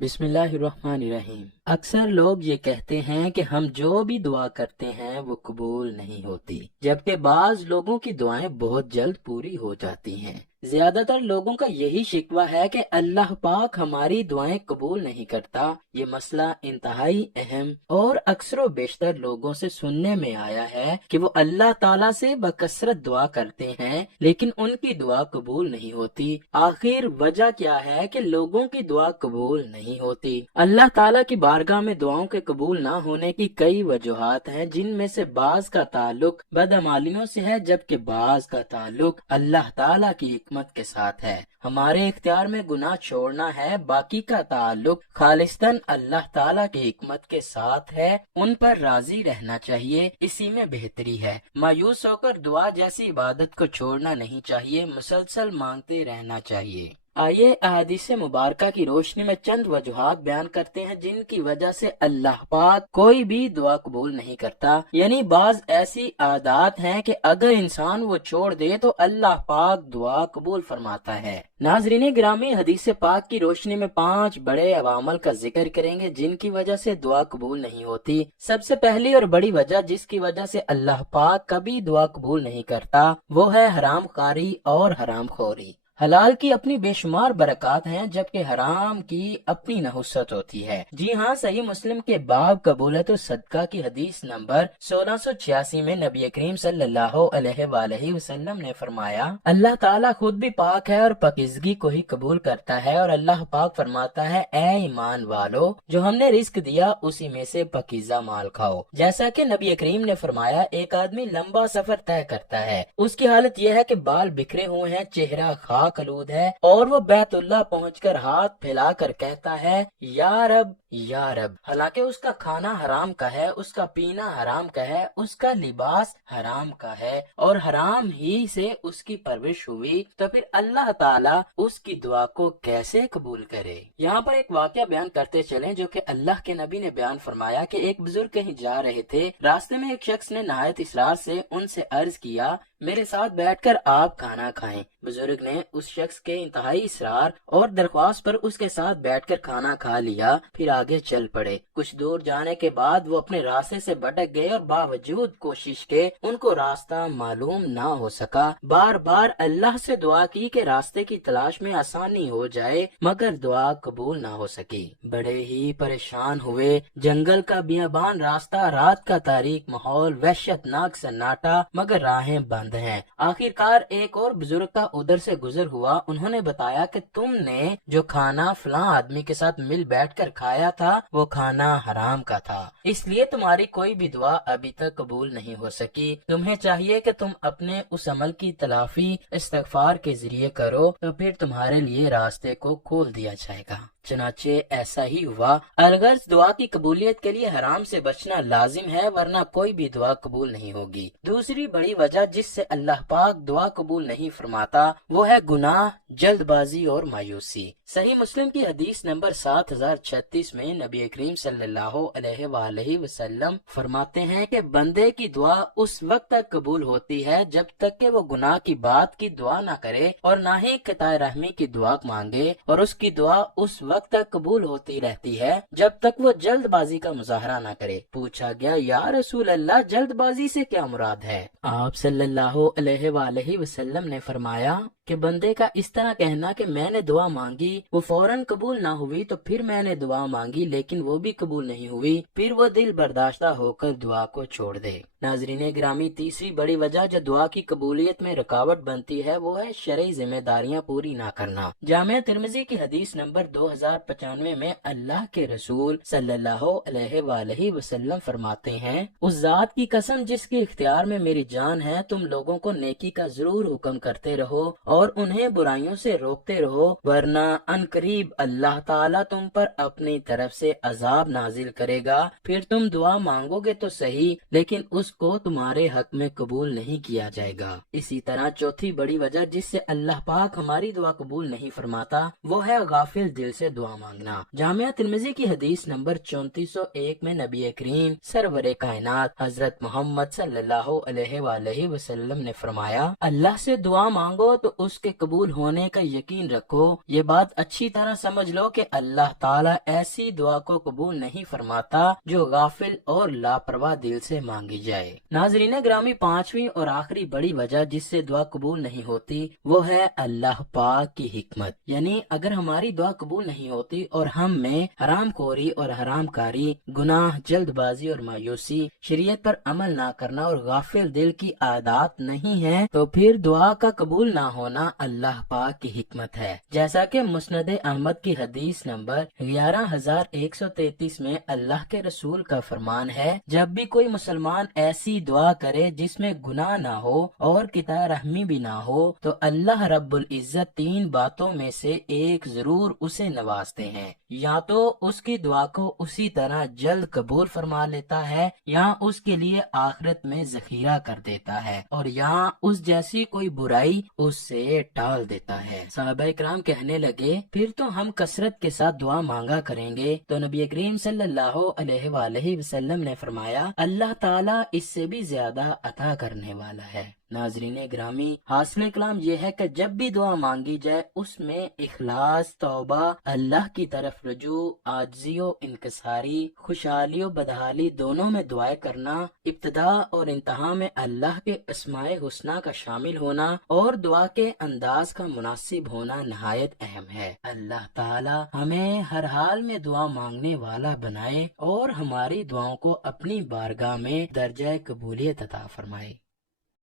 بسم اللہ الرحمن الرحیم۔ اکثر لوگ یہ کہتے ہیں کہ ہم جو بھی دعا کرتے ہیں وہ قبول نہیں ہوتی، جبکہ بعض لوگوں کی دعائیں بہت جلد پوری ہو جاتی ہیں۔ زیادہ تر لوگوں کا یہی شکوہ ہے کہ اللہ پاک ہماری دعائیں قبول نہیں کرتا۔ یہ مسئلہ انتہائی اہم اور اکثر و بیشتر لوگوں سے سننے میں آیا ہے کہ وہ اللہ تعالیٰ سے بکثرت دعا کرتے ہیں لیکن ان کی دعا قبول نہیں ہوتی۔ آخر وجہ کیا ہے کہ لوگوں کی دعا قبول نہیں ہوتی؟ اللہ تعالیٰ کی بارگاہ میں دعاؤں کے قبول نہ ہونے کی کئی وجوہات ہیں، جن میں سے بعض کا تعلق بدعمالیوں سے ہے جبکہ بعض کا تعلق اللہ تعالیٰ کی حکمت کے ساتھ ہے۔ ہمارے اختیار میں گناہ چھوڑنا ہے، باقی کا تعلق خالصتاً اللہ تعالیٰ کی حکمت کے ساتھ ہے، ان پر راضی رہنا چاہیے، اسی میں بہتری ہے۔ مایوس ہو کر دعا جیسی عبادت کو چھوڑنا نہیں چاہیے، مسلسل مانگتے رہنا چاہیے۔ آئیے احادیث مبارکہ کی روشنی میں چند وجوہات بیان کرتے ہیں جن کی وجہ سے اللہ پاک کوئی بھی دعا قبول نہیں کرتا، یعنی بعض ایسی عادات ہیں کہ اگر انسان وہ چھوڑ دے تو اللہ پاک دعا قبول فرماتا ہے۔ ناظرین گرامی، حدیث پاک کی روشنی میں 5 بڑے عوامل کا ذکر کریں گے جن کی وجہ سے دعا قبول نہیں ہوتی۔ سب سے پہلی اور بڑی وجہ جس کی وجہ سے اللہ پاک کبھی دعا قبول نہیں کرتا وہ ہے حرام کاری اور حرام خوری۔ حلال کی اپنی بے شمار برکات ہیں جبکہ حرام کی اپنی نحوست ہوتی ہے۔ جی ہاں، صحیح مسلم کے باب قبولت و صدقہ کی حدیث نمبر 1686 میں نبی کریم صلی اللہ علیہ وآلہ وسلم نے فرمایا، اللہ تعالیٰ خود بھی پاک ہے اور پاکیزگی کو ہی قبول کرتا ہے، اور اللہ پاک فرماتا ہے، اے ایمان والو، جو ہم نے رزق دیا اسی میں سے پاکیزہ مال کھاؤ۔ جیسا کہ نبی کریم نے فرمایا، ایک آدمی لمبا سفر طے کرتا ہے، اس کی حالت یہ ہے کہ بال بکھرے ہوئے ہیں، چہرہ خاک آلود ہے، اور وہ بیت اللہ پہنچ کر ہاتھ پھیلا کر کہتا ہے، یا رب یا رب، حالانکہ اس کا کھانا حرام کا ہے، اس کا پینا حرام کا ہے، اس کا لباس حرام کا ہے، اور حرام ہی سے اس کی پرورش ہوئی، تو پھر اللہ تعالیٰ اس کی دعا کو کیسے قبول کرے؟ یہاں پر ایک واقعہ بیان کرتے چلیں جو کہ اللہ کے نبی نے بیان فرمایا کہ ایک بزرگ کہیں جا رہے تھے، راستے میں ایک شخص نے نہایت اصرار سے ان سے عرض کیا، میرے ساتھ بیٹھ کر آپ کھانا کھائیں۔ بزرگ نے اس شخص کے انتہائی اصرار اور درخواست پر اس کے ساتھ بیٹھ کر کھانا کھا لیا، پھر آگے چل پڑے۔ کچھ دور جانے کے بعد وہ اپنے راستے سے بھٹک گئے اور باوجود کوشش کے ان کو راستہ معلوم نہ ہو سکا۔ بار بار اللہ سے دعا کی کہ راستے کی تلاش میں آسانی ہو جائے، مگر دعا قبول نہ ہو سکی۔ بڑے ہی پریشان ہوئے۔ جنگل کا بیابان راستہ، رات کا تاریک ماحول، وحشت ناک سناٹا، مگر راہیں بند ہیں۔ آخر کار ایک اور بزرگ کا ادھر سے گزر ہوا، انہوں نے بتایا کہ تم نے جو کھانا فلاں آدمی کے ساتھ مل بیٹھ کر کھایا تھا وہ کھانا حرام کا تھا، اس لیے تمہاری کوئی بھی دعا ابھی تک قبول نہیں ہو سکی۔ تمہیں چاہیے کہ تم اپنے اس عمل کی تلافی استغفار کے ذریعے کرو، تو پھر تمہارے لیے راستے کو کھول دیا جائے گا۔ چنانچہ ایسا ہی ہوا۔ الغرض دعا کی قبولیت کے لیے حرام سے بچنا لازم ہے، ورنہ کوئی بھی دعا قبول نہیں ہوگی۔ دوسری بڑی وجہ جس سے اللہ پاک دعا قبول نہیں فرماتا وہ ہے گناہ، جلد بازی اور مایوسی۔ صحیح مسلم کی حدیث نمبر 7036 میں نبی کریم صلی اللہ علیہ وآلہ وسلم فرماتے ہیں کہ بندے کی دعا اس وقت تک قبول ہوتی ہے جب تک کہ وہ گناہ کی بات کی دعا نہ کرے اور نہ ہی قطع رحمی کی دعا مانگے، اور اس کی دعا اس وقت تک قبول ہوتی رہتی ہے جب تک وہ جلد بازی کا مظاہرہ نہ کرے۔ پوچھا گیا، یا رسول اللہ، جلد بازی سے کیا مراد ہے؟ آپ صلی اللہ علیہ وآلہ وسلم نے فرمایا کہ بندے کا اس طرح کہنا کہ میں نے دعا مانگی، وہ فوراً قبول نہ ہوئی، تو پھر میں نے دعا مانگی لیکن وہ بھی قبول نہیں ہوئی، پھر وہ دل برداشتہ ہو کر دعا کو چھوڑ دے۔ ناظرین گرامی، تیسری بڑی وجہ جو دعا کی قبولیت میں رکاوٹ بنتی ہے وہ ہے شرعی ذمہ داریاں پوری نہ کرنا۔ جامعہ ترمذی کی حدیث نمبر 2095 میں اللہ کے رسول صلی اللہ علیہ وآلہ وسلم فرماتے ہیں، اس ذات کی قسم جس کے اختیار میں میری جان ہے، تم لوگوں کو نیکی کا ضرور حکم کرتے رہو اور انہیں برائیوں سے روکتے رہو، ورنہ عنقریب اللہ تعالیٰ تم پر اپنی طرف سے عذاب نازل کرے گا، پھر تم دعا مانگو گے تو صحیح لیکن اس کو تمہارے حق میں قبول نہیں کیا جائے گا۔ اسی طرح چوتھی بڑی وجہ جس سے اللہ پاک ہماری دعا قبول نہیں فرماتا وہ ہے غافل دل سے دعا مانگنا۔ جامعہ ترمذی کی حدیث نمبر 3401 میں نبی کریم سرور کائنات حضرت محمد صلی اللہ علیہ وآلہ وسلم نے فرمایا، اللہ سے دعا مانگو تو اس اس کے قبول ہونے کا یقین رکھو۔ یہ بات اچھی طرح سمجھ لو کہ اللہ تعالیٰ ایسی دعا کو قبول نہیں فرماتا جو غافل اور لاپرواہ دل سے مانگی جائے۔ ناظرین گرامی، پانچویں اور آخری بڑی وجہ جس سے دعا قبول نہیں ہوتی وہ ہے اللہ پاک کی حکمت۔ یعنی اگر ہماری دعا قبول نہیں ہوتی اور ہم میں حرام خوری اور حرام کاری، گناہ، جلد بازی اور مایوسی، شریعت پر عمل نہ کرنا اور غافل دل کی عادات نہیں ہے، تو پھر دعا کا قبول نہ ہونا اللہ پاک کی حکمت ہے۔ جیسا کہ مسند احمد کی حدیث نمبر 11133 میں اللہ کے رسول کا فرمان ہے، جب بھی کوئی مسلمان ایسی دعا کرے جس میں گناہ نہ ہو اور قطع رحمی بھی نہ ہو تو اللہ رب العزت تین باتوں میں سے ایک ضرور اسے نوازتے ہیں۔ یا تو اس کی دعا کو اسی طرح جلد قبول فرما لیتا ہے، یا اس کے لیے آخرت میں ذخیرہ کر دیتا ہے، اور یا اس جیسی کوئی برائی اس سے ٹال دیتا ہے۔ صحابہ کرام کہنے لگے، پھر تو ہم کثرت کے ساتھ دعا مانگا کریں گے۔ تو نبی کریم صلی اللہ علیہ وآلہ وسلم نے فرمایا، اللہ تعالیٰ اس سے بھی زیادہ عطا کرنے والا ہے۔ ناظرین گرامی، حاصل کلام یہ ہے کہ جب بھی دعا مانگی جائے اس میں اخلاص، توبہ، اللہ کی طرف رجوع، عاجزی و انکساری، خوشحالی و بدحالی دونوں میں دعائیں کرنا، ابتدا اور انتہا میں اللہ کے اسماء حسنہ کا شامل ہونا اور دعا کے انداز کا مناسب ہونا نہایت اہم ہے۔ اللہ تعالی ہمیں ہر حال میں دعا مانگنے والا بنائے اور ہماری دعاؤں کو اپنی بارگاہ میں درجہ قبولیت عطا فرمائے۔